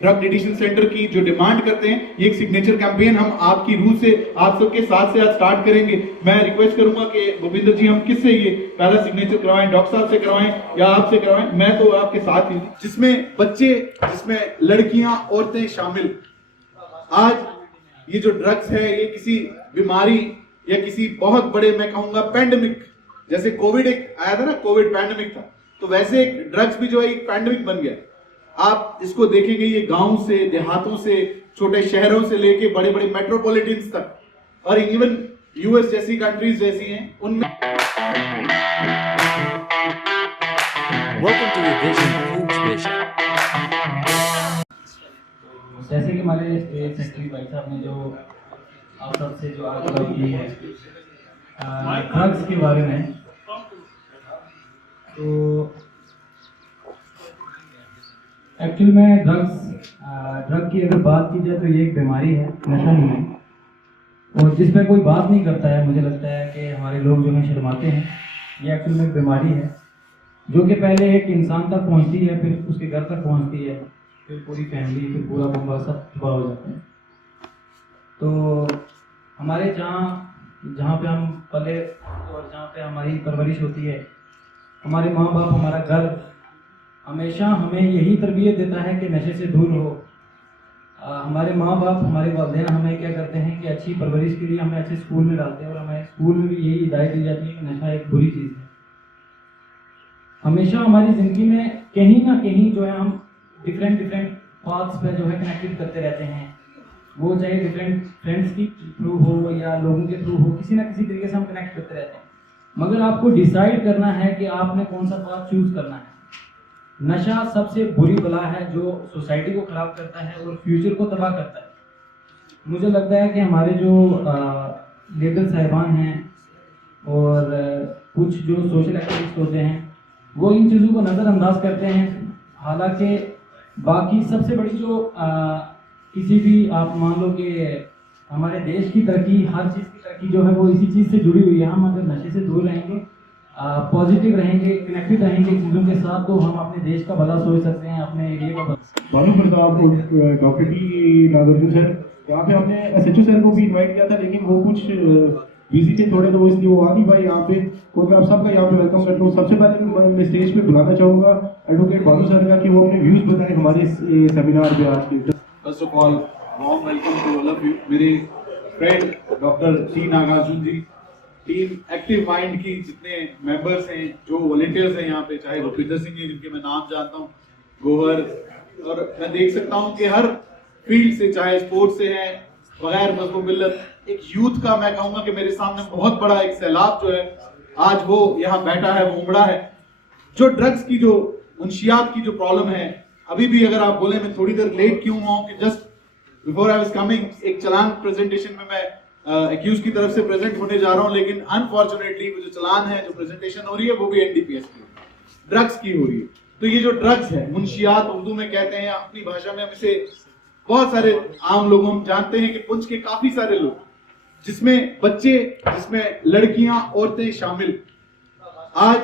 Drug detection centre की जो demand करते हैं, ये एक सिग्नेचर कैंपेन हम आपकी रूह से आप सबके साथ से आज स्टार्ट करेंगे। मैं रिक्वेस्ट करूंगा कि भूपिंदर जी हम किससे ये पहला सिग्नेचर करवाएं, डॉक्टर साहब से करवाएं या आपसे करवाएं। मैं तो आपके साथ ही, जिसमें बच्चे, जिसमें लड़कियां, औरतें शामिल। आज ये जो ड्रग्स है, ये किसी बीमारी या किसी बहुत बड़े, मैं कहूंगा पैंडेमिक, जैसे कोविड एक आया था ना, कोविड पैंडेमिक था, तो वैसे एक ड्रग्स भी जो है एक पैंडेमिक बन गया। आप इसको देखेंगे, ये गांव से, देहातों से, छोटे शहरों से लेके बड़े बड़े मेट्रोपॉलिटन्स तक, और इवन यूएस जैसी कंट्रीज जैसी हैं उनमें। Welcome to Revision Foods Vision. जैसे कि हमारे स्टेट सेक्रेटरी भाई साहब ने जो आप सबसे जो आगाह की है ड्रग्स के बारे में, तो एक्चुअल में ड्रग की अगर बात की जाए तो ये एक बीमारी है, नशा नहीं है, और जिस पर कोई बात नहीं करता है। मुझे लगता है कि हमारे लोग जो हैं शर्माते हैं। ये एक्चुअल में एक बीमारी है जो कि पहले एक इंसान तक पहुंचती है, फिर उसके घर तक पहुंचती है, फिर पूरी फैमिली, फिर पूरा परिवार सब तबाह हो जाते हैं। तो हमारे जहाँ पे हम पले और जहाँ पे हमारी परवरिश होती है, हमारे माँ बाप, हमारा घर हमेशा हमें यही तरबियत देता है कि नशे से दूर रहो। हमारे माँ बाप, हमारे वालिदैन हमें क्या करते हैं कि अच्छी परवरिश के लिए हमें अच्छे स्कूल में डालते हैं, और हमें स्कूल में भी यही हिदायत दी जाती है कि नशा एक बुरी चीज़ है। हमेशा हमारी ज़िंदगी में कहीं ना कहीं जो है हम डिफरेंट पाथ्स पे जो है कनेक्टेड करते रहते हैं। वो चाहे डिफरेंट फ्रेंड्स की थ्रू हो या लोगों के थ्रू हो, किसी ना किसी तरीके से हम कनेक्ट करते रहते हैं। मगर आपको डिसाइड करना है कि आपने कौन सा पाथ चूज़ करना है। नशा सबसे बुरी बला है जो सोसाइटी को ख़राब करता है और फ्यूचर को तबाह करता है। मुझे लगता है कि हमारे जो लीडर साहिबान हैं और कुछ जो सोशल एक्टिविस्ट होते हैं, वो इन चीज़ों को नज़रअंदाज करते हैं। हालांकि बाकी सबसे बड़ी जो किसी भी, आप मान लो कि हमारे देश की तरक्की, हर चीज़ की तरक्की जो है वो इसी चीज़ से जुड़ी हुई है। हम अगर नशे से दूर रहेंगे, पॉजिटिव रहेंगे, कनेक्टेड रहेंगे चीज़ों के साथ, तो हम अपने देश का भला सोच सकते हैं, अपने एरिया का भला। भानु प्रताप और डॉक्टर टी नागार्जुन सर, यहाँ पे हमने एसएचओ सर को भी इनवाइट किया था, लेकिन वो कुछ बिजी थे थोड़े, तो इसलिए वो आ नहीं भाई यहाँ पे। तो मैं आप सबका यहाँ पे वेलकम करता हूँ। सबसे पहले मैं स्टेज पे बुलाना चाहूँगा एडवोकेट भानु सर का, कि वो अपने व्यूज़ बताएं हमारे इस सेमिनार पे आज के। First of all warm welcome to all of you. मेरे friend doctor T Nagarjun ji, team active mind की जितने मेंबर्स हैं, जो वॉलंटियर्स हैं यहाँ पे, चाहे भूपिंदर सिंह जी जिनके मैं नाम जानता हूँ, गोहर, और मैं देख सकता हूँ कि हर फील्ड से, चाहे स्पोर्ट्स से हैं, बगैर मजहब मिल्लत, एक यूथ का मैं कहूँगा कि मेरे सामने बहुत बड़ा एक सैलाब जो है आज वो यहाँ बैठा है, वो उमड़ा है। जो ड्रग्स की जो मुंशियात की जो प्रॉब्लम है, अभी भी अगर आप बोले, मैं थोड़ी देर लेट क्यों हुआ हूँ कि just before I was coming एक चलान प्रेजेंटेशन में मैं एक्यूज की तरफ से प्रेजेंट होने जा रहा हूं, लेकिन अनफॉर्चुनेटली वो जो चलान है, जो प्रेजेंटेशन हो रही है, वो भी एनडीपीएस की, ड्रग्स की हो रही है। तो ये जो ड्रग्स है, मुंशियात उर्दू में कहते हैं, अपनी भाषा में हम इसे बहुत सारे आम लोग हम जानते हैं कि पुंछ के काफी सारे लोग, जिसमें बच्चे, जिसमें लड़कियां, औरतें शामिल। आज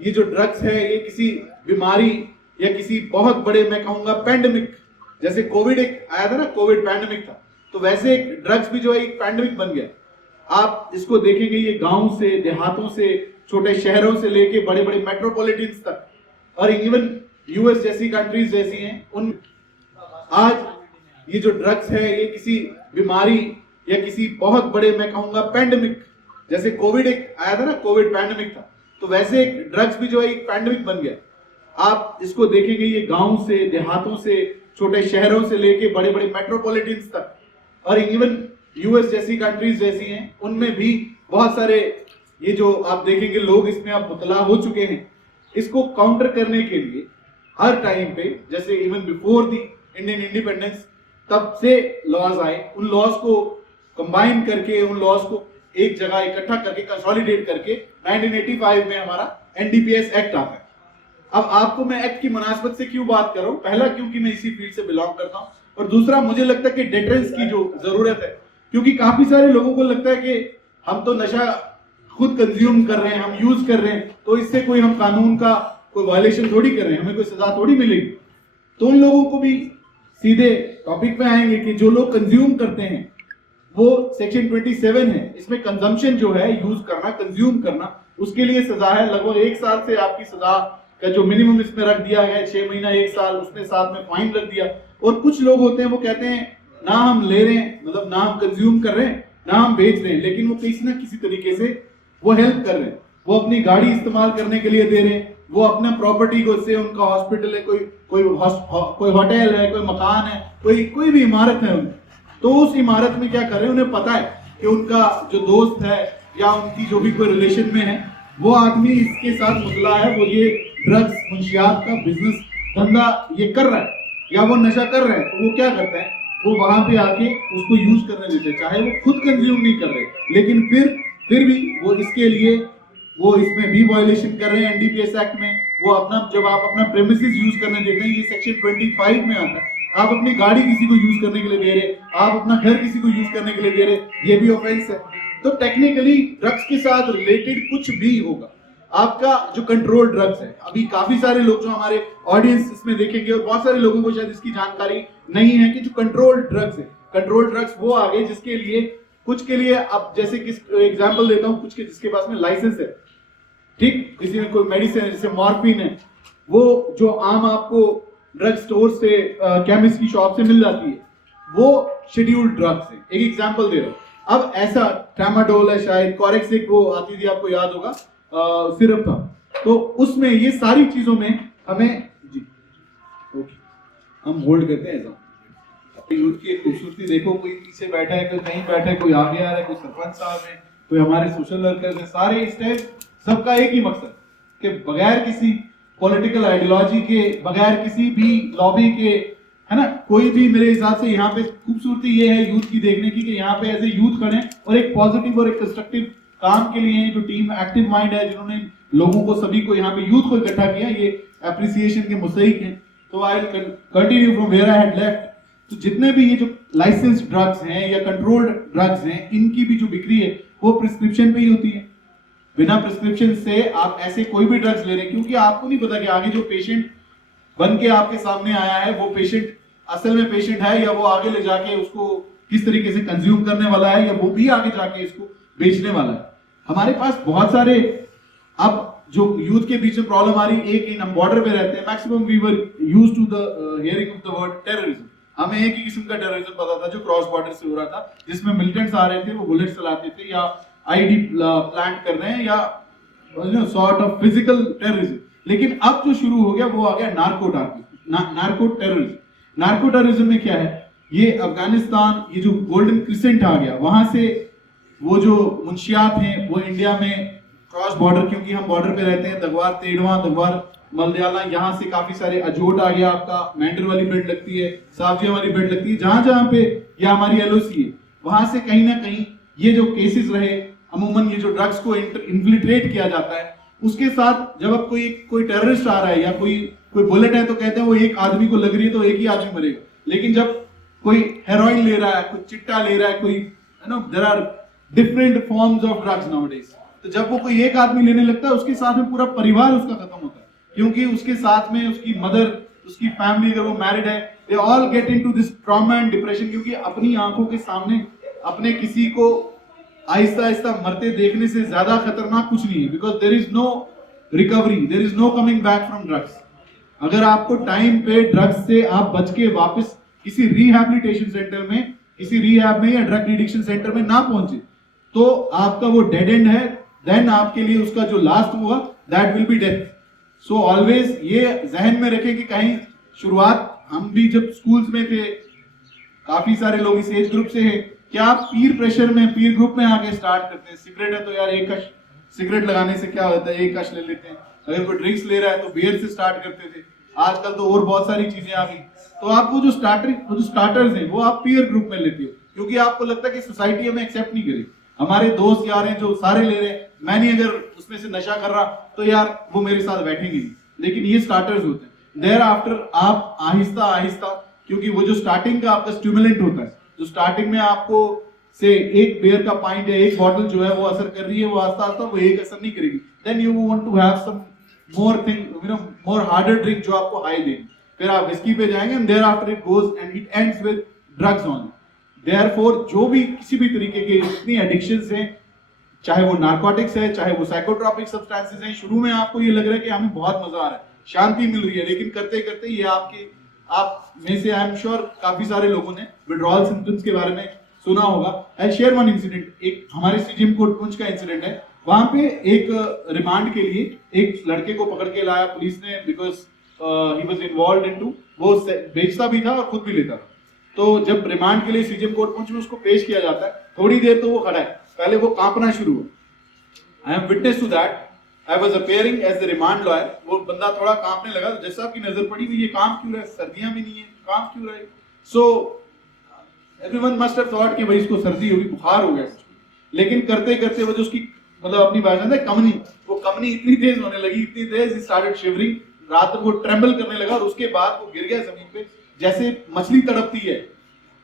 ये जो ड्रग्स है, ये किसी बीमारी या किसी बहुत बड़े, मैं कहूंगा पैंडेमिक, जैसे कोविड एक आया था ना, कोविड पैंडेमिक था, तो वैसे एक ड्रग्स भी जो है एक पैंडेमिक बन गया। आप इसको देखेंगे, ये गांव से, देहातों से, छोटे शहरों से लेके बड़े बड़े मेट्रोपॉलिटन्स तक, और इवन यूएस जैसी कंट्रीज जैसी हैं उन। आज ये जो ड्रग्स है, ये किसी बीमारी या किसी बहुत बड़े, मैं कहूंगा पैंडेमिक, जैसे कोविड एक आया था ना, कोविड पैंडेमिक था, तो वैसे एक ड्रग्स भी जो है एक पैंडेमिक बन गया। आप इसको देखेंगे, ये गांव से, देहातों से, छोटे शहरों से लेके बड़े बड़े मेट्रोपॉलिटन्स तक, और इवन यूएस जैसी कंट्रीज जैसी हैं उनमें भी बहुत सारे, ये जो आप देखेंगे लोग इसमें अब मुतला हो चुके हैं। इसको काउंटर करने के लिए हर टाइम पे, जैसे even before the Indian independence, तब से लॉज आए, उन लॉज को कंबाइन करके, उन लॉज को एक जगह इकट्ठा करके, कंसोलिडेट करके 1985 में हमारा एनडीपीएस एक्ट आता है। अब आपको मैं एक्ट की मुनासबत से क्यों बात कर रहा हूँ, पहला क्योंकि मैं इसी फील्ड से बिलोंग करता हूँ, और दूसरा मुझे लगता है कि डेटरेंस की जो जरूरत है, क्योंकि काफी सारे लोगों को लगता है कि हम तो नशा खुद कंज्यूम कर रहे हैं, हम यूज कर रहे हैं, तो इससे कोई हम कानून का कोई वायलेशन थोड़ी कर रहे हैं, हमें कोई सजा थोड़ी मिलेगी। तो उन लोगों को भी सीधे टॉपिक पे आएंगे कि जो लोग कंज्यूम करते हैं वो सेक्शन 27 है, इसमें कंजम्पशन जो है यूज करना, कंज्यूम करना, उसके लिए सजा है लगभग 1 साल से आपकी सजा का जो मिनिमम इसमें रख दिया है 6 महीना 1 साल, उसमें साथ में फाइन रख दिया। और कुछ लोग होते हैं वो कहते हैं ना हम ले रहे हैं, मतलब ना हम कंज्यूम कर रहे हैं ना हम बेच रहे हैं, लेकिन वो किसी ना किसी तरीके से वो हेल्प कर रहे हैं, वो अपनी गाड़ी इस्तेमाल करने के लिए दे रहे हैं, वो अपना प्रॉपर्टी को से उनका हॉस्पिटल है, कोई होटल है, कोई मकान है, कोई भी इमारत है उनकी, तो उस इमारत में क्या कर रहे हैं, उन्हें पता है कि उनका जो दोस्त है या उनकी जो भी कोई रिलेशन में है वो आदमी इसके साथ मुतला है, वो ये ड्रग्स मुंशियात का बिजनेस धंधा ये कर रहा है या वो नशा कर रहा है, तो वो क्या करता है, वो वहां पे आके उसको यूज करने देते हैं, चाहे वो खुद कंज्यूम नहीं कर रहे, लेकिन फिर भी वो इसके लिए वो इसमें भी वायलेशन कर रहे हैं एनडीपीएस एक्ट में। वो अपना जब आप अपना प्रेमिसेस यूज करने देते हैं, ये सेक्शन 25 में आता है, आप अपनी गाड़ी किसी को यूज करने के लिए दे रहे, आप अपना घर किसी को यूज करने के लिए दे रहे, ये भी ऑफेंस है। तो टेक्निकली ड्रग्स के साथ रिलेटेड कुछ भी होगा, आपका जो कंट्रोल ड्रग्स है, अभी काफी सारे लोग जो हमारे ऑडियंस इसमें देखेंगे और बहुत सारे लोगों को शायद इसकी जानकारी नहीं है कि जो कंट्रोल ड्रग्स है, कंट्रोल ड्रग्स वो आ गए जिसके लिए कुछ के लिए अब जैसे किस एग्जांपल देता हूँ, कुछ के जिसके पास में लाइसेंस है, ठीक, किसी में कोई मेडिसिन है जैसे मॉर्फिन है, वो जो आम आपको ड्रग स्टोर से केमिस्ट की शॉप से मिल जाती है, वो शेड्यूल्ड ड्रग्स है। एक एग्जांपल दे रहा हूँ, अब ऐसा ट्रामाडोल है, शायद कोरेक्सिक वो आती थी, आपको याद होगा, सिरप था, तो उसमें ये सारी चीजों में हमें जी ओके हम होल्ड करते हैं ऐसा। यूथ की एक खूबसूरती देखो, कोई पीछे बैठा है, कोई कहीं बैठा है, कोई आगे आ रहा है, कोई सरपंच साहब है, कोई हमारे सोशल वर्कर्स है, सारे इस टाइप, सबका एक ही मकसद कि बगैर किसी पॉलिटिकल आइडियोलॉजी के, बगैर किसी भी लॉबी के, है ना, कोई भी, मेरे हिसाब से यहाँ पे खूबसूरती ये है यूथ की देखने की कि यहाँ पे ऐसे यूथ खड़े और एक पॉजिटिव और एक कंस्ट्रक्टिव काम के लिए जो टीम एक्टिव माइंड है, जिन्होंने लोगों को सभी को यहाँ पे यूथ को इकट्ठा किया, ये एप्रिसिएशन के मुस्तहिक हैं। तो I continue from where I had left. तो जितने भी ये जो लाइसेंस ड्रग्स हैं या कंट्रोल्ड ड्रग्स हैं, इनकी भी जो बिक्री है वो प्रिस्क्रिप्शन पे ही होती है। बिना प्रिस्क्रिप्शन से आप ऐसे कोई भी ड्रग्स ले रहे हैं, क्योंकि आपको नहीं पता कि आगे जो पेशेंट बन के आपके सामने आया है वो पेशेंट असल में पेशेंट है या वो आगे ले जाके उसको किस तरीके से कंज्यूम करने वाला है, या वो भी आगे जाके इसको बेचने वाला है। हमारे पास बहुत सारे अब जो यूथ के बीच में प्रॉब्लम आ रही है, एक इन हम बॉर्डर पे रहते हैं, maximum we were used to the hearing of the word terrorism. हमें एक ही किस्म का टेररिज्म पता था जो क्रॉस बॉर्डर से हो रहा था, जिसमें मिलिटेंट्स आ रहे थे, वो बुलेट चलाते थे या आईडी प्लांट कर रहे हैं या सॉर्ट ऑफ फिजिकल टेररिज्म। लेकिन अब जो शुरू हो गया वो आ गया नार्को टेररिज्म। नार्को टेररिज्म में क्या है, ये अफगानिस्तान, ये जो गोल्डन क्रिसेंट आ गया, वहां से वो जो मुंशियात हैं वो इंडिया में क्रॉस बॉर्डर, क्योंकि हम बॉर्डर पे रहते हैं, दगवार तेड़वा, दगवार मलयाला, यहाँ से काफी सारे अजोट आ गया, आपका मैंडर वाली बेल्ट लगती है, सावजिया वाली बेल्ट लगती है, जहां जहां पे ये हमारी एलओसी है, वहां से कहीं ना कहीं ये जो केसेस रहे, अमूमन ये जो ड्रग्स को इन्फ्लिट्रेट किया जाता है, उसके साथ जब अब कोई टेररिस्ट आ रहा है या कोई बुलेट है तो कहते हैं वो एक आदमी को लग रही है तो एक ही आदमी मरेगा। लेकिन जब कोई हेरोइन ले रहा है, कोई चिट्टा ले रहा है, कोई there are different forms of drugs nowadays, तो जब वो कोई एक आदमी लेने लगता है उसके साथ में पूरा परिवार उसका खत्म होता है, क्योंकि उसके साथ में उसकी मदर, उसकी फैमिली, अगर वो मैरिड है, they all get into this trauma and depression, क्योंकि अपनी आंखों के सामने अपने किसी को आहिस्ता आहिस्ता मरते देखने से ज्यादा खतरनाक कुछ नहीं है, because there is no recovery, there is no coming back from drugs. अगर आपको टाइम पे ड्रग्स से आप बच के वापस किसी रिहैबिलिटेशन सेंटर में, किसी रिहैब में या ड्रग रिडक्शन सेंटर में ना पहुंचे, तो आपका वो डेड एंड है, देन आपके लिए उसका जो लास्ट हुआ that will be death. So always ये जहन में रखें कि कहीं शुरुआत, हम भी जब स्कूल्स में थे, काफी सारे लोग इस एज ग्रुप से हैं, क्या आप पीर प्रेशर में, पीर ग्रुप में आके स्टार्ट करते हैं, सिगरेट है तो यार एक कश सिगरेट लगाने से क्या होता है, एक कश ले लेते हैं, अगर कोई ड्रिंक्स ले रहा है तो बियर से स्टार्ट करते थे, आजकल तो और बहुत सारी चीजें आ गई। तो आप वो जो स्टार्टर्स हैं वो आप पीयर ग्रुप में लेते हो, क्योंकि आपको लगता है कि सोसाइटी हमें एक्सेप्ट नहीं करेगी, हमारे दोस्त यार हैं जो सारे ले रहे हैं, मैं नहीं अगर उसमें से नशा कर रहा तो यार वो मेरे साथ बैठेंगे नहीं। लेकिन ये स्टार्टर्स होते हैं, देयर आफ्टर आप आहिस्ता आहिस्ता, क्योंकि वो जो स्टार्टिंग का आपका स्टिमुलेंट होता है, जो स्टार्टिंग में आपको से एक बियर का पॉइंट या एक बॉटल जो है वो असर कर रही है, वो आस्ता आस्ता वो एक असर नहीं करेगी, then you want to have some more thing, more harder drink जो आपको हाई देगी। फिर आप विस्की पे जाएंगे and thereafter it goes and it ends with drugs only. Therefore जो भी किसी भी तरीके के जितनी एडिक्शंस हैं, चाहे वो नार्कोटिक्स है, चाहे वो साइकोट्रोपिक सब्सटेंसेस हैं, शुरू में आपको ये लग रहा है कि हमें बहुत मजा आ रहा है, शांति मिल रही है, लेकिन करते करते ये आप में से आई एम श्योर काफी सारे लोगों ने विड्रॉल सिम्टम्स के बारे में सुना होगा। आई शेयर वन इंसिडेंट, एक हमारे सीजीएम कोर्ट पुंछ का इंसिडेंट है। वहां पे एक रिमांड के लिए एक लड़के को पकड़ के लाया पुलिस ने, because he was involved into, वो बेचता भी था और खुद भी लेता था। तो जब रिमांड के लिए सीजीएम कोर्ट पुंछ में उसको पेश किया जाता है, थोड़ी देर तो वो खड़ा है, पहले वो कांपना शुरू हुआ। I am witness to that, I was appearing as the remand lawyer. वो बंदा थोड़ा कांपने लगा, तो जैसा आपकी नजर पड़ी हुई, ये काम क्यों रहा है, सर्दियां भी नहीं है, काम क्यों रहा है? So everyone must have thought कि भाई इसको सर्दी होगी, बुखार हो गया, लेकिन करते करते वो जो उसकी मतलब अपनी भाषा में कमनी, वो कमनी इतनी तेज होने लगी, इतनी तेज, ही स्टार्टेड शिवरिंग, रात तक वो ट्रेम्बल करने लगा और उसके बाद वो गिर गया जमीन पे जैसे मछली तड़पती है।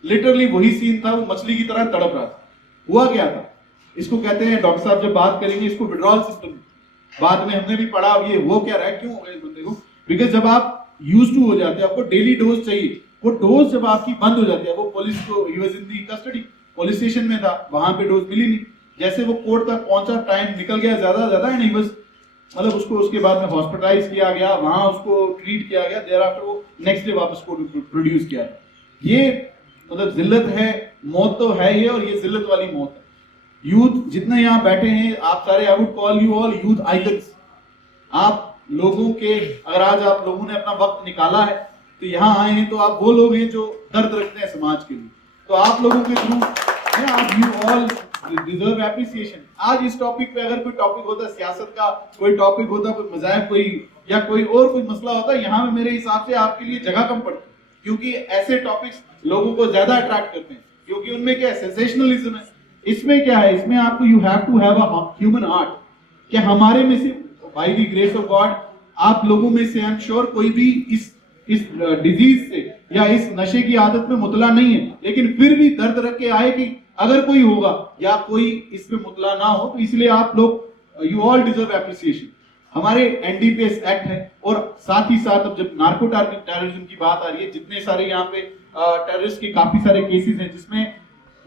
लिटरली वही सीन था, वो मछली की तरह तड़प रहा था। हुआ क्या था, इसको कहते हैं, डॉक्टर साहब जब बात करेंगे इसको, विड्रॉल सिस्टम। बाद में हमने भी पढ़ा ये वो क्या रहा है, क्यों हो गया इस बंदे को, बिकॉज जब आप यूज टू हो जाते हैं, आपको डेली डोज चाहिए, वो डोज जब आपकी बंद हो जाती है, वो पुलिस को, he was in the custody, police station में था, वहां पे डोज मिली नहीं, जैसे वो कोर्ट तक पहुंचा, टाइम निकल गया ज्यादा एंड ही वाज, मतलब उसको उसके बाद में हॉस्पिटलाइज किया गया, वहां उसको ट्रीट किया गया, देयर आफ्टर वो नेक्स्ट डे वापस को प्रोड्यूस किया। ये मतलब जिल्लत है, मौत तो है ये, और ये जिल्लत वाली मौत है। यूथ जितने यहाँ बैठे हैं, आप सारे, I would call you all youth icons. आप लोगों के, अगर आज आप लोगों ने अपना वक्त निकाला है तो यहाँ आए हैं, तो आप वो लोग हैं जो दर्द रखते हैं समाज के लिए। तो आप लोगों के थ्रू आप यू ऑल डिजर्व एप्रिसिएशन। आज इस टॉपिक पे अगर कोई टॉपिक होता, सियासत का कोई टॉपिक होता, कोई मज़ाहिब कोई या कोई और कोई मसला होता, यहाँ पे मेरे हिसाब से आपके लिए जगह कम पड़ती, क्योंकि ऐसे टॉपिक्स लोगों को ज्यादा अट्रैक्ट करते हैं, क्योंकि उनमें क्या है, सेंसेशनलिज्म है। इसमें क्या है, इसमें आपको you have to have a human heart, कि हमारे में से by the grace of God आप लोगों में से आई एम श्योर कोई भी इस डिजीज से या इस नशे की आदत में मुतला नहीं है, लेकिन फिर भी दर्द रख के आए कि अगर कोई होगा या कोई इस पे मुतला ना हो, तो इसलिए आप लोग, यू ऑल डिजर्व एप्रिसिएशन। हमारे एनडीपीएस एक्ट है, और साथ ही साथ अब जब नार्को टेररिज्म की बात आ रही है, जितने सारे यहाँ पे टेररिस्ट के काफी सारे केसेस हैं, जिसमें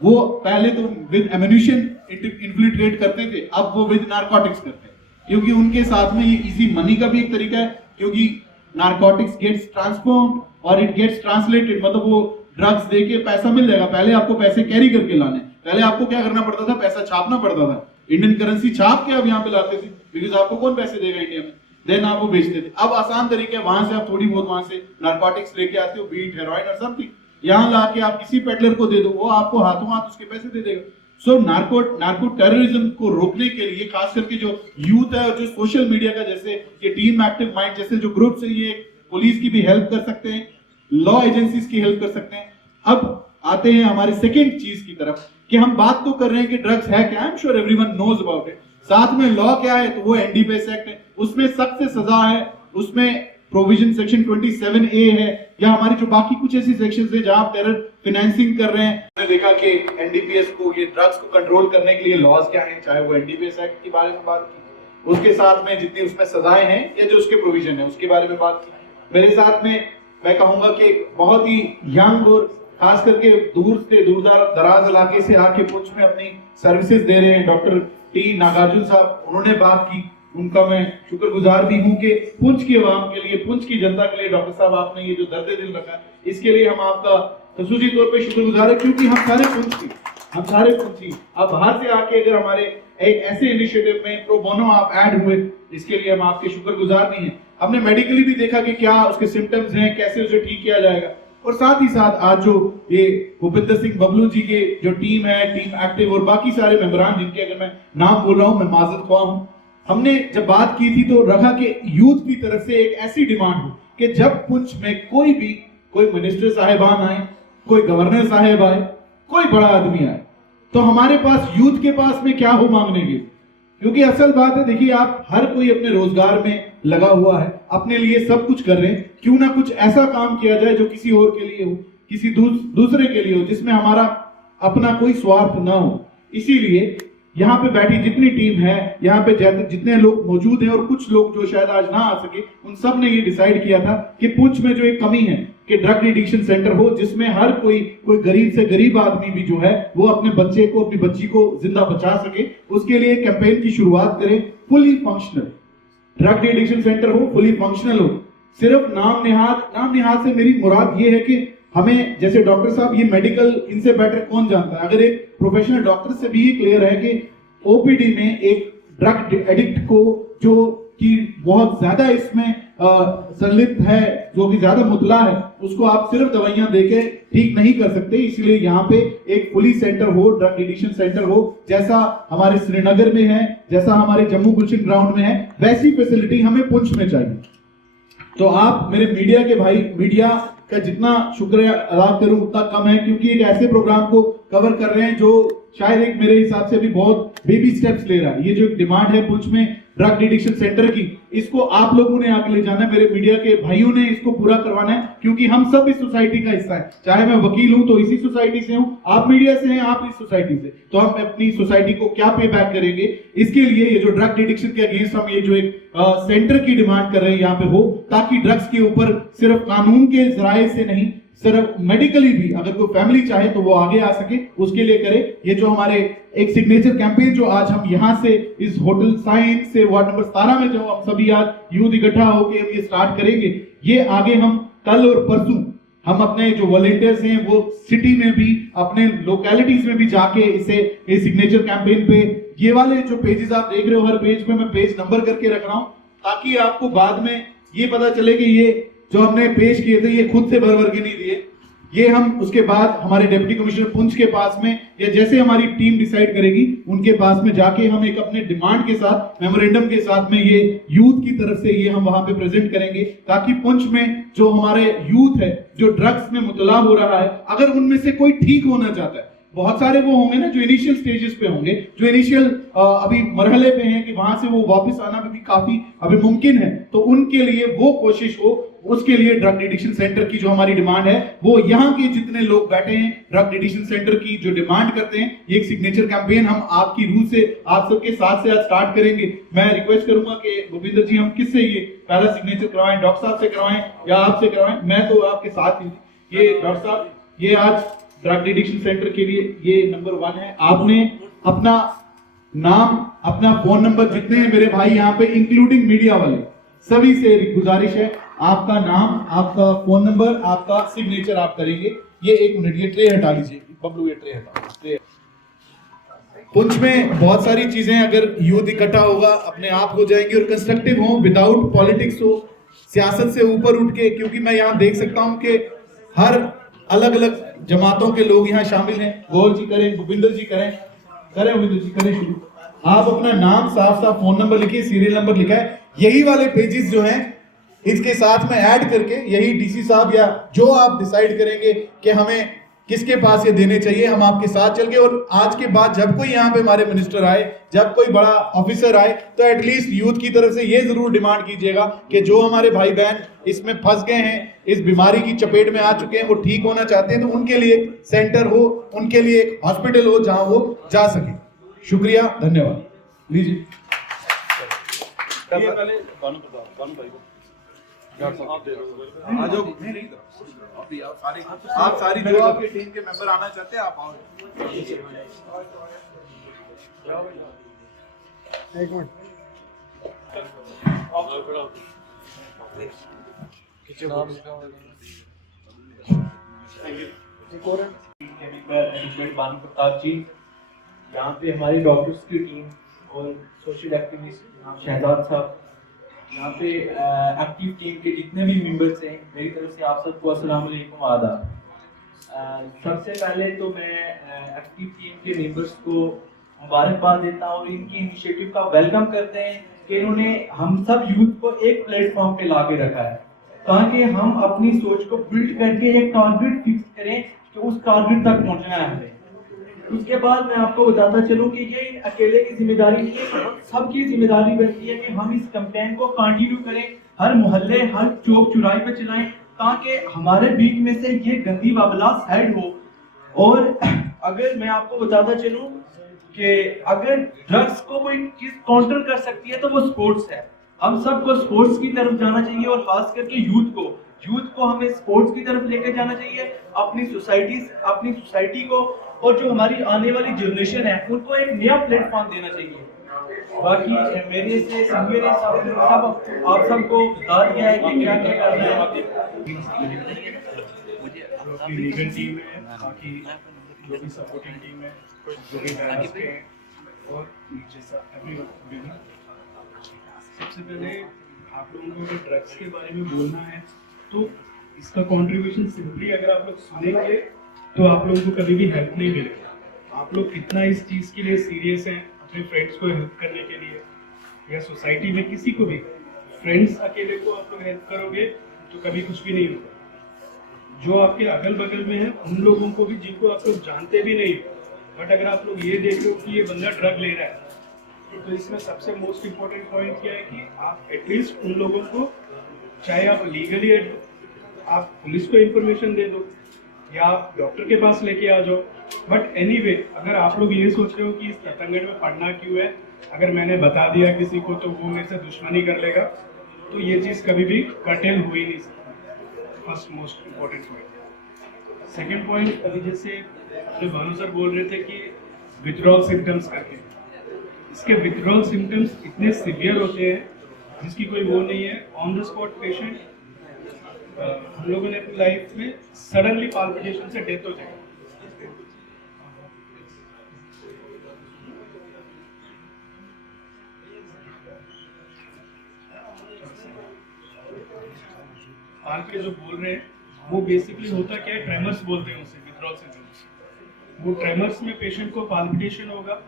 वो पहले तो विद एम्यूनिशन इन्फ्लिट्रेट करते थे, अब वो विद नार्कोटिक्स करते हैं, क्योंकि उनके साथ में ये इजी मनी का भी एक तरीका है, क्योंकि नार्कोटिक्स गेट्स ट्रांसफॉर्म्ड और इट गेट्स ट्रांसलेटेड, मतलब वो ड्रग्स देके पैसा मिल जाएगा। पहले आपको पैसे कैरी करके लाने, पहले आपको क्या करना पड़ता था, पैसा छापना पड़ता था, इंडियन करेंसी छाप के आप यहाँ पे लाते थे, बिकॉज आपको कौन पैसे देगा इंडिया में, देन आप वो बेचते थे। अब आसान तरीके है, वहां से आप थोड़ी बहुत वहां से नार्कोटिक्स लेके आते हो, बीट, हेरोइन और समथिंग, यहाँ ला के आप किसी पेडलर को दे दो, वो आपको हाथों हाथ उसके पैसे दे देगा। सो नार्को टेररिज्म को रोकने के लिए खास करके जो यूथ है और जो सोशल मीडिया का, जैसे ये टीम एक्टिव माइंड जैसे जो ग्रुप्स है, ये पुलिस की भी हेल्प कर सकते हैं, लॉ एजेंसीज की हेल्प कर सकते हैं। अब आते हैं हमारे सेकेंड चीज की तरफ, कि हम बात तो कर रहे हैं कि ड्रग्स है क्या, I am sure everyone knows about it, साथ में लॉ क्या है, तो वो एनडीपीएस एक्ट है, उसमें सख्त से सजा है, उसमें प्रोविजन सेक्शन 27A है, या हमारी जो बाकी कुछ ऐसी सेक्शंस है जहां आप टेरर फाइनेंसिंग कर रहे हैं। हमने देखा कि एनडीपीएस को, ये ड्रग्स को कंट्रोल करने के लिए लॉज क्या हैं, चाहे वो एनडीपीएस एक्ट के बारे में बात की, उसके साथ में जितनी उसमें सजाएं हैं या जो उसके प्रोविजन है उसके बारे में बात की। मेरे साथ में मैं कहूंगा कि बहुत ही यंग और खास करके दूर दराज इलाके से आके पुंछ में अपनी सर्विसेज दे रहे हैं डॉक्टर टी नागार्जुन साहब, उन्होंने बात की, उनका मैं शुक्रगुजार भी हूं कि पुंछ की आवाम के लिए, पुंछ की जनता के लिए डॉक्टर साहब आपने ये जो दर्द दिल रखा है, इसके लिए हम आपका खसूसी तौर पे शुक्रगुजार है, क्योंकि हम सारे पुंछी आप बाहर से आके अगर हमारे एक ऐसे इनिशिएटिव में प्रो बोनो आप ऐड हुए, इसके लिए हम आपके शुक्रगुजार भी हैं। हमने मेडिकली भी देखा कि क्या उसके सिम्टम्स हैं, कैसे उसे ठीक किया जाएगा, और साथ ही साथ आज जो ये भूपिंदर सिंह बबलू जी के जो टीम है, टीम एक्टिव और बाकी सारे मेंबरान, जिनके अगर मैं नाम बोल रहा हूं मैं माजरत ख्वाह हूं, हमने जब बात की थी तो रखा कि यूथ की तरफ से एक ऐसी डिमांड हो कि जब पुंछ में कोई मिनिस्टर साहिबान आए, कोई गवर्नर साहिब आए, कोई बड़ा आदमी आए, तो हमारे पास यूथ के पास में क्या हो मांगने के, क्योंकि असल बात है, देखिए आप हर कोई अपने रोजगार में लगा हुआ है, अपने लिए सब कुछ कर रहे हैं, क्यों ना कुछ ऐसा काम किया जाए जो किसी और के लिए हो, किसी दूसरे के लिए हो, जिसमें हमारा अपना कोई स्वार्थ ना हो। इसीलिए यहाँ पे बैठी जितनी टीम है, यहाँ पे जितने लोग मौजूद हैं और कुछ लोग जो शायद आज ना आ सके, उन सब ने ये डिसाइड किया था कि पुंछ में जो एक कमी है कि ड्रग एडिक्शन सेंटर हो, जिसमें हर कोई गरीब से गरीब आदमी भी जो है वो अपने बच्चे को, अपनी बच्ची को जिंदा बचा सके। उसके लिए कैंपेन की शुरुआत करें। Fully functional drug addiction centre हो, फुली फंक्शनल हो। सिर्फ नाम निहाद से मेरी मुराद ये है कि हमें, जैसे डॉक्टर साहब, ये मेडिकल, इनसे बेटर कौन जानता है। अगर एक प्रोफेशनल डॉक्टर से भी ये क्लियर है कि ओपीडी में एक ड्रग एडिक्ट को जो कि बहुत ज्यादा इसमें संलिप्त है, जो कि ज्यादा मुतला है, उसको आप सिर्फ दवाइयां देके ठीक नहीं कर सकते। इसलिए यहाँ पे एक पुलिस सेंटर हो, ड्रग एडिक्शन सेंटर हो, जैसा हमारे श्रीनगर में है, जैसा हमारे जम्मू गुलशन ग्राउंड में है, वैसी फैसिलिटी हमें पुंछ में चाहिए। तो आप मेरे मीडिया के भाई, मीडिया का जितना शुक्रिया अदा करूं उतना कम है, क्योंकि एक ऐसे प्रोग्राम को कवर कर रहे हैं जो शायद एक मेरे हिसाब से अभी बहुत बेबी स्टेप्स ले रहा है। ये जो एक डिमांड है पुंछ में ड्रग एडिक्शन सेंटर की, इसको आप लोगों ने आगे ले जाना है, मेरे मीडिया के भाइयों ने इसको पूरा करवाना है, क्योंकि हम सब इस सोसाइटी का हिस्सा है। चाहे मैं वकील हूं तो इसी सोसाइटी से हूं, आप मीडिया से हैं, आप इस सोसाइटी से, तो हम अपनी सोसाइटी को क्या पे बैक करेंगे। इसके लिए ये जो ड्रग एडिक्शन के अगेंस्ट हम ये जो एक सेंटर की डिमांड कर रहे हैं यहाँ पे हो, ताकि ड्रग्स के ऊपर सिर्फ कानून के जराए से नहीं, सिर्फ मेडिकली भी अगर कोई फैमिली चाहे तो वो आगे आ सके, उसके लिए करे। ये जो हमारे एक सिग्नेचर कैंपेन जो आज हम यहाँ से इस होटल साइंस से वार्ड नंबर 17 में जो हम सभी आज यूथ इकट्ठा होकर हम ये स्टार्ट करेंगे, ये आगे हम कल और परसों हम अपने जो वॉलंटियर्स हैं वो सिटी में भी, अपने लोकेलिटीज में भी जाके इसे इस सिग्नेचर कैंपेन पे, ये वाले जो पेजेस आप देख रहे हो, हर पेज पे मैं पेज नंबर करके रख रहा हूं, ताकि आपको बाद में ये पता चले कि ये जो हमने पेश किए थे ये खुद से भर के नहीं दिए। ये हम उसके बाद हमारे डिप्टी कमिश्नर पुंछ के पास में, या जैसे हमारी टीम डिसाइड करेगी उनके पास में जाके हम एक अपने डिमांड के साथ, मेमोरेंडम के साथ में ये यूथ की तरफ से ये हम वहां पे प्रेजेंट करेंगे, ताकि पुंछ में जो हमारे यूथ है जो ड्रग्स में मुतला हो रहा है, अगर उनमें से कोई ठीक होना चाहता है, बहुत सारे वो होंगे ना जो इनिशियल स्टेजेस पे होंगे, जो इनिशियल अभी मरहले पे हैं कि वहां से वो वापस आना भी काफी अभी मुमकिन है, तो उनके लिए वो कोशिश हो। उसके लिए ड्रग एडिक्शन सेंटर की जो हमारी डिमांड है, वो यहाँ के जितने लोग बैठे हैं ड्रग एडिक्शन सेंटर की जो डिमांड करते हैं, ये एक सिग्नेचर कैंपेन हम आपकी रूह से, आप सबके साथ से आज स्टार्ट करेंगे। मैं रिक्वेस्ट करूंगा कि गोविंदर जी, हम किससे ये पहला सिग्नेचर करवाएं, डॉक्टर साहब से करवाएं या आपसे करवाएं? मैं तो आपके साथ ही। ये डॉक्टर साहब, ये आज ड्रग एडिक्शन सेंटर के लिए ये नंबर 1 है। आपने अपना नाम, अपना फोन नंबर, जितने हैं मेरे भाई यहाँ पे इंक्लूडिंग मीडिया वाले, सभी से गुजारिश है, आपका नाम, आपका फोन नंबर, आपका सिग्नेचर आप करेंगे। ये 1 मिनट, ये ट्रे हटा लीजिए बबलू, ये ट्रे हटा। ट्रे पुंछ में बहुत सारी चीजें अगर यूथ इकट्ठा होगा अपने आप हो जाएंगी और कंस्ट्रक्टिव हो, विदाउट पॉलिटिक्स हो, सियासत से ऊपर उठ के, क्योंकि मैं यहाँ देख सकता हूँ कि हर अलग अलग जमातों के लोग यहाँ शामिल हैं। गौर जी करें, भूपिंदर जी करें भूपिंदर जी करें शुरू। आप अपना नाम, साफ साफ फोन नंबर लिखिए, सीरियल नंबर लिखा है, यही वाले पेजेस जो हैं इसके साथ में ऐड करके, यही डीसी साहब या जो आप डिसाइड करेंगे कि हमें किसके पास ये देने चाहिए, हम आपके साथ चल के, और आज के बाद जब कोई यहाँ पे हमारे मिनिस्टर आए, जब कोई बड़ा ऑफिसर आए, तो एटलीस्ट यूथ की तरफ से ये जरूर डिमांड कीजिएगा कि जो हमारे भाई बहन इसमें फंस गए हैं, इस बीमारी की चपेट में आ चुके हैं, वो ठीक होना चाहते हैं, तो उनके लिए एक सेंटर हो, उनके लिए एक हॉस्पिटल हो जहां वो जा सके। शुक्रिया, धन्यवाद। लीजिए आप सारी जो आपकी टीम के मेंबर आना चाहते हैं, आप आओ। एक मिनट, बानू प्रताप जी, यहाँ पे हमारी डॉक्टर्स की टीम और सोशल एक्टिविस्ट शहजाद साहब, यहाँ पे एक्टिव टीम के जितने भी मेंबर्स हैं, मेरी तरफ से आप सबको अस्सलाम वालेकुम, आदाब। सबसे पहले तो मैं एक्टिव टीम के मेंबर्स को मुबारकबाद देता हूँ और इनकी इनिशिएटिव का वेलकम करते हैं कि इन्होंने हम सब यूथ को एक प्लेटफॉर्म पे ला के रखा है, ताकि हम अपनी सोच को बिल्ड करके एक टारगेट फिक्स करें कि उस टारगेट तक पहुँचना है हमें। उसके बाद मैं आपको बताता चलूं कि ये अकेले की जिम्मेदारी नहीं है, सबकी जिम्मेदारी बनती है कि हम इस कैंपेन को कंटिन्यू करें, हर मोहल्ले, हर चौक चौराहे पे चलाएं, ताकि हमारे बीच में से ये गंदी वाबला साइड हो। और अगर मैं आपको बताता चलूं कि अगर ड्रग्स को कोई चीज काउंटर कर सकती है तो वो स्पोर्ट्स है। हम सबको स्पोर्ट्स की तरफ जाना चाहिए और खास करके यूथ को हमें स्पोर्ट्स की तरफ लेकर जाना चाहिए। अपनी सोसाइटी को और जो हमारी आने वाली जनरेशन है उनको एक नया प्लेटफॉर्म देना चाहिए। बाकी मेरे से सीनियर है सब आप सबको बता दिया है कि क्या क्या करना है। जो अपनी लीगल टीम है, बाकी जो भी सपोर्टिंग टीम है, जो भी डायरेक्टर्स के हैं और नीचे सा एवरीवन। सबसे पहले आप लोगों को अगर ड्रग्स के बारे में बोलना है तो इसका कंट्रीब्यूशन सिंपली अगर आप लोग सुनेंगे तो आप लोगों को कभी भी हेल्प नहीं मिलेगा। आप लोग कितना इस चीज़ के लिए सीरियस हैं, अपने फ्रेंड्स को हेल्प करने के लिए या सोसाइटी में किसी को भी, फ्रेंड्स अकेले को आप लोग हेल्प करोगे तो कभी कुछ भी नहीं होगा। जो आपके अगल बगल में है उन लोगों को भी जिनको आप लोग जानते भी नहीं हो, बट अगर आप लोग ये देख लो कि ये बंदा ड्रग ले रहा है तो इसमें सबसे मोस्ट इम्पोर्टेंट पॉइंट क्या है कि आप एटलीस्ट उन लोगों को, चाहे आप लीगली आप पुलिस को इन्फॉर्मेशन दे दो या आप डॉक्टर के पास लेके आ जाओ, बट एनीवे अगर आप लोग ये सोच रहे हो कि इस ततंगड़ में पढ़ना क्यों है, अगर मैंने बता दिया किसी को तो वो मेरे से दुश्मनी कर लेगा, तो ये चीज़ कभी भी कर्टेल हो ही नहीं सकती। First most important point. Second point, अभी जैसे जो भानु सर बोल रहे थे कि विथड्रॉल सिम्टम्स करके, इसके विथड्रॉल सिम्टम्स इतने सीवियर होते हैं जिसकी कोई वो नहीं है। ऑन द स्पॉट पेशेंट, हम लोगों ने अपनी लाइफ में सडनली पाल्पिटेशन से डेथ हो जाएगी। हाल के जो बोल रहे हैं वो बेसिकली होता क्या है, ट्रेमर्स बोलते हैं उसे, विथड्रॉल सिम्टम्स। वो ट्रेमर्स में पेशेंट को पाल्पिटेशन होगा,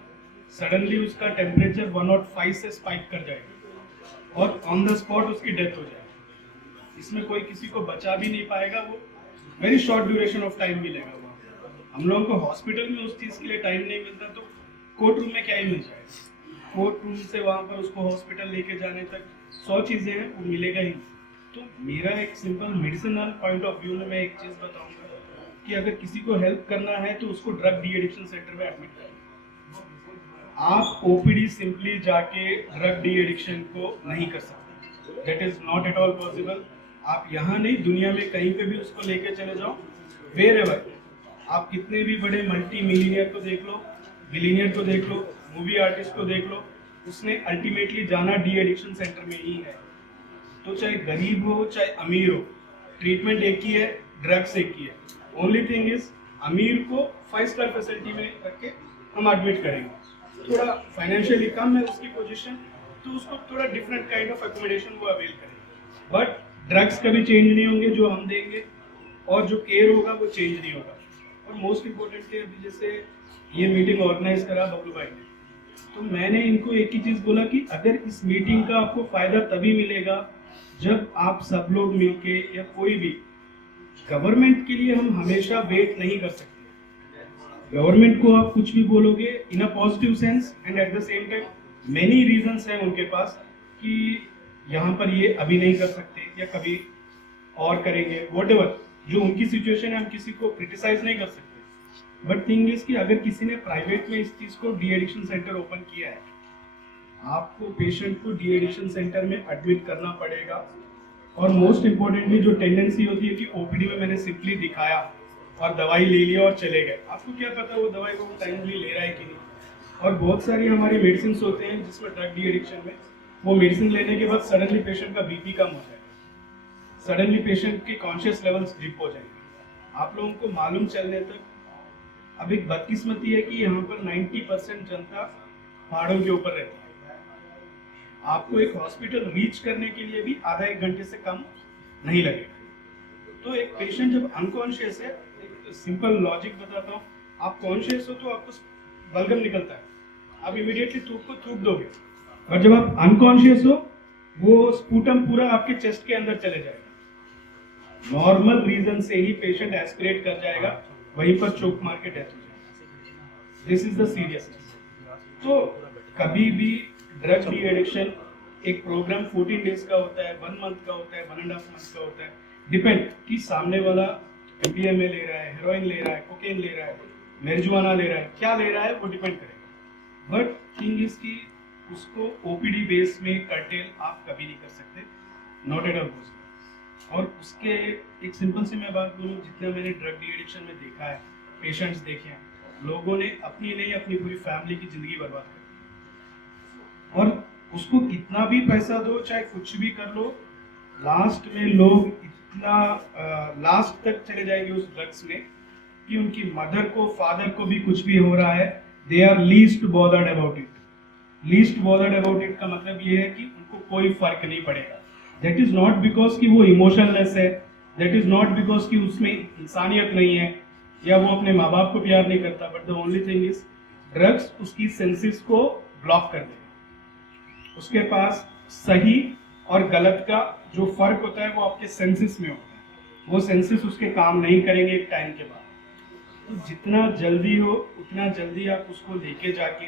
सडनली उसका टेम्परेचर 105 से स्पाइक कर जाएगा और ऑन द स्पॉट उसकी डेथ हो जाएगी। इसमें कोई किसी को बचा भी नहीं पाएगा, वो very short duration of time मिलेगा। वहाँ हम लोगों को हॉस्पिटल में उस चीज़ के लिए टाइम नहीं मिलता तो कोर्ट रूम में क्या ही मिल जाएगा। कोर्ट रूम से वहाँ पर उसको हॉस्पिटल लेके जाने तक 100 चीज़ें हैं, वो मिलेगा ही। तो मेरा एक simple medicinal point of view में मैं एक चीज़ बताऊंगा कि अगर किसी को हेल्प करना है तो उसको ड्रग डी एडिक्शन सेंटर में एडमिट करें। आप ओपीडी सिंपली जाके ड्रग डी एडिक्शन को नहीं कर सकते, that is not at all possible. आप यहाँ नहीं, दुनिया में कहीं पे भी उसको लेके चले जाओ, वेयरएवर। आप कितने भी बड़े मल्टी मिलीनियर को देख लो, बिलीनियर को देख लो, मूवी आर्टिस्ट को देख लो, उसने अल्टीमेटली जाना डी एडिक्शन सेंटर में ही है। तो चाहे गरीब हो चाहे अमीर हो, ट्रीटमेंट एक ही है, ड्रग्स एक ही है। ओनली थिंग इज अमीर को 5 स्टार फैसिलिटी में रख के हम एडमिट करेंगे, थोड़ा फाइनेंशियली कम है उसकी पोजीशन तो उसको थोड़ा डिफरेंट काइंड ऑफ एकोमोडेशन वो अवेल करेंगे। बट ड्रग्स कभी चेंज नहीं होंगे जो हम देंगे, और जो केयर होगा वो चेंज नहीं होगा। और मोस्ट इम्पोर्टेंटली अभी जैसे ये मीटिंग ऑर्गेनाइज करा बबलू भाई ने, तो मैंने इनको एक ही चीज़ बोला कि अगर इस मीटिंग का आपको फ़ायदा तभी मिलेगा जब आप सब लोग मिलके, या कोई भी, गवर्नमेंट के लिए हम हमेशा वेट नहीं कर सकते। गवर्नमेंट को आप कुछ भी बोलोगे in a positive sense and at the same time many reasons हैं उनके पास कि यहाँ पर ये अभी नहीं कर सकते या कभी और करेंगे, व्हाटएवर जो उनकी सिचुएशन है, हम किसी को क्रिटिसाइज नहीं कर सकते। बट थिंग इज कि अगर किसी ने प्राइवेट में इस चीज़ को डी एडिक्शन सेंटर ओपन किया है, आपको पेशेंट को डी एडिक्शन सेंटर में एडमिट करना पड़ेगा। और मोस्ट इम्पोर्टेंटली जो टेंडेंसी होती है कि ओपीडी में मैंने सिंपली दिखाया और दवाई ले लिया और चले गए, आपको क्या पता वो दवाई को टाइमली ले रहा है कि नहीं। और बहुत सारी हमारी मेडिसिन होते हैं जिसमें ड्रग डी एडिक्शन में वो मेडिसिन लेने के बाद सडनली पेशेंट का बीपी कम हो जाएगा, सडनली पेशेंट के कॉन्शियस लेवल्स डिप हो जाएंगे। आप लोगों को मालूम चलने तक, अब एक बदकिस्मती है कि यहाँ पर 90% जनता पहाड़ों के ऊपर रहती है। आपको एक हॉस्पिटल रीच करने के लिए भी आधा 1 घंटे से कम नहीं लगेगा। तो एक पेशेंट जब अनकॉन्शियस है, एक सिंपल लॉजिक बताता हूँ, आप कॉन्शियस हो तो आपको बलगम निकलता है, आप इमीडिएटली थूक दोगे, और जब आप अनकॉन्शियस हो वो स्पूटम पूरा आपके चेस्ट के अंदर चले जाएगा। नॉर्मल रीजन से ही पेशेंट एस्पिरेट कर जाएगा, वहीं पर चोक मार के डेथ हो जाएगा। This is the seriousness. तो कभी भी ड्रग डी एडिक्शन एक प्रोग्राम 14 डेज का होता है, 1 मंथ का होता है, 1.5 मंथ का होता है, डिपेंड कि सामने वाला MDMA ले रहा है, हेरोइन ले रहा है, कोकेन ले रहा है, मेरिजुआना ले रहा है, क्या ले रहा है वो डिपेंड करेगा। बट थिंग इज कि उसको ओपीडी बेस में कर्टेल आप कभी नहीं कर सकते, नॉट एट ऑल पॉसिबल। और उसके एक सिंपल सी मैं बात बोलूँ, जितना मैंने ड्रग डी एडिक्शन में देखा है, पेशेंट्स देखे हैं, लोगों ने अपनी नहीं अपनी पूरी फैमिली की ज़िंदगी बर्बाद कर दी। और उसको कितना भी पैसा दो, चाहे कुछ भी कर लो, लास्ट में लोग इतना लास्ट तक चले जाएंगे उस ड्रग्स में कि उनकी मदर को, फादर को भी कुछ भी हो रहा है, they are least bothered about it. Least bothered about it का मतलब ये है कि उनको कोई फर्क नहीं पड़ेगा। दैट इज नॉट बिकॉज कि वो इमोशनलेस है, दैट इज नॉट बिकॉज कि उसमें इंसानियत नहीं है या वो अपने माँ बाप को प्यार नहीं करता, but the only thing is drugs उसकी सेंसेस को ब्लॉक कर देगा। उसके पास सही और गलत का जो फर्क होता है वो आपके सेंसेस में होता है, वो सेंसेस उसके काम नहीं करेंगे एक टाइम के बाद। तो जितना जल्दी हो उतना जल्दी आप उसको लेके जाके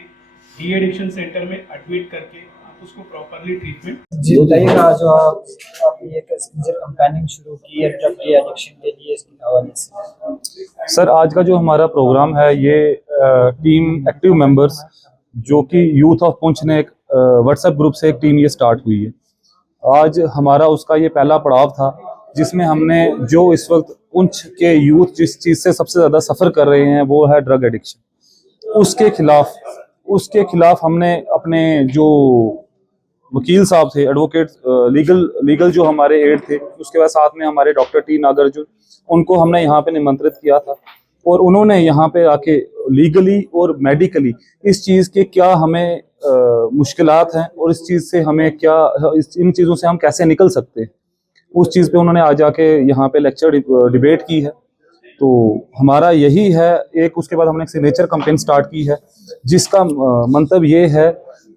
डी एडिक्शन सेंटर में एडमिट करके आप उसको प्रॉपरली ट्रीटमेंट। जी बताइएगा, जो आपने एक स्किनजर कंपेनिंग शुरू की है ड्रग डी एडिक्शन के लिए, इसके हवाले से। सर, आज का जो हमारा प्रोग्राम है ये टीम एक्टिव मेंबर्स जो कि यूथ ऑफ पुंछ ने एक व्हाट्सएप ग्रुप से एक टीम ये स्टार्ट हुई है। आज हमारा उसका ये पहला पड़ाव था जिसमें हमने जो इस वक्त पुंछ के यूथ जिस चीज़ से सबसे ज़्यादा सफ़र कर रहे हैं वो है ड्रग एडिक्शन। उसके खिलाफ हमने अपने जो वकील साहब थे, एडवोकेट, लीगल जो हमारे हेड थे, उसके बाद साथ में हमारे डॉक्टर टी नागार्जुन, उनको हमने यहाँ पे निमंत्रित किया था और उन्होंने यहाँ पे आके लीगली और मेडिकली इस चीज़ के क्या हमें मुश्किलात हैं और इस चीज़ से हमें क्या, इन चीज़ों से हम कैसे निकल सकते हैं, उस चीज़ पे उन्होंने आज आके यहाँ पे लेक्चर डिबेट की है। तो हमारा यही है एक, उसके बाद हमने एक सिग्नेचर कैंपेन स्टार्ट की है जिसका मंतव्य ये है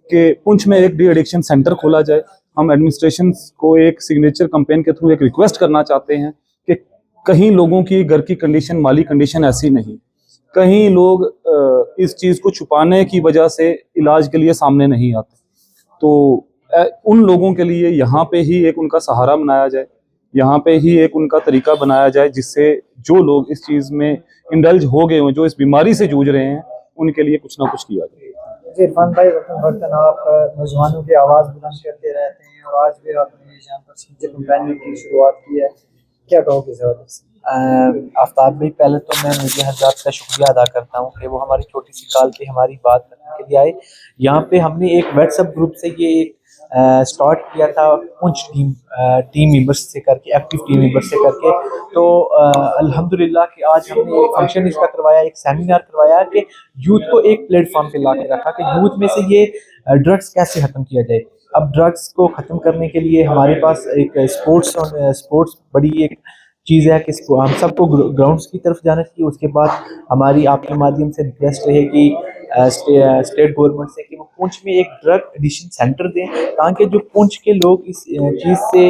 कि पुंछ में एक डी एडिक्शन सेंटर खोला जाए। हम एडमिनिस्ट्रेशन को एक सिग्नेचर कैंपेन के थ्रू एक रिक्वेस्ट करना चाहते हैं कि कहीं लोगों की घर की कंडीशन, माली कंडीशन ऐसी नहीं, कहीं लोग इस चीज़ को छुपाने की वजह से इलाज के लिए सामने नहीं आते, तो उन लोगों के लिए यहाँ पे ही एक उनका सहारा बनाया जाए, यहाँ पे ही एक उनका तरीका बनाया जाए जिससे जो लोग इस चीज़ में इंडल्ज हो गए हैं, जो इस बीमारी से जूझ रहे हैं, उनके लिए कुछ ना कुछ किया जाए। जी इरफान भाई, बर्तन आप नौजवानों की आवाज़ बुलंद करते रहते हैं और आज भी आपने यहाँ पर स्किनजर कंपेनिंग की शुरुआत की है, क्या कहोगे इस हवाले से? आफ्ताब भाई, पहले तो मैं मीडिया हज़रात का शुक्रिया अदा करता हूँ कि वो हमारी छोटी सी कॉल पे हमारी बात करने के लिए आए। यहाँ पे हमने एक व्हाट्सएप ग्रुप से ये एक स्टार्ट किया था पुंछ टीम मेंबर्स से करके, एक्टिव टीम मेंबर्स से करके। तो अल्हम्दुलिल्लाह कि आज हमने एक फंक्शन इसका करवाया, एक सेमिनार करवाया कि यूथ को एक प्लेटफॉर्म पे ला के रखा कि यूथ में से ये ड्रग्स कैसे ख़त्म किया जाए। अब ड्रग्स को ख़त्म करने के लिए हमारे पास एक स्पोर्ट्स बड़ी एक चीज़ है कि हम सबको ग्राउंड्स की तरफ जाना चाहिए। उसके बाद हमारी आपके माध्यम से रिक्वेस्ट रहेगी स्टेट गवर्नमेंट से कि वो पुंछ में एक ड्रग एडिक्शन सेंटर दें, ताकि जो पुंछ के लोग इस चीज़ से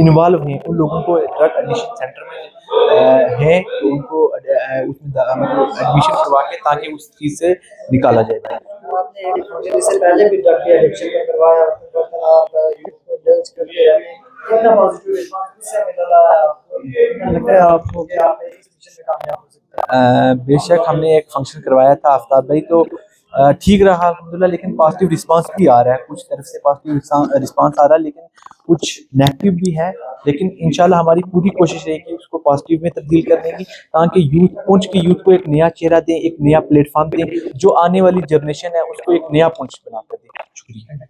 इन्वॉल्व हैं उन लोगों को ड्रग एडिक्शन सेंटर में है तो उनको उसमें मतलब एडमिशन करवा के ताकि उस चीज़ से निकाला जाए। आपने एक फंक्शन इससे पहले भी ड्रग एडिक्शन का करवाया, आप यूथ को जज करते रहते हैं, कितना पॉजिटिव रिस्पांस इससे मिला, लगता है आपको कि आप इस मिशन में कामयाब हो सकते हैं? बेशक हमने एक फंक्शन करवाया था आफ्ताब भाई, तो ठीक रहा अल्हम्दुलिल्लाह, लेकिन पॉजिटिव रिस्पांस भी आ रहा है, कुछ तरफ से पॉजिटिव रिस्पांस आ रहा है, लेकिन कुछ नेगेटिव भी है। लेकिन इंशाल्लाह हमारी पूरी कोशिश रहेगी उसको पॉजिटिव में तब्दील करने की, ताकि यूथ, पुंछ की यूथ को एक नया चेहरा दें, एक नया प्लेटफॉर्म दें, जो आने वाली जनरेशन है उसको एक नया पुंछ बना कर दें। शुक्रिया।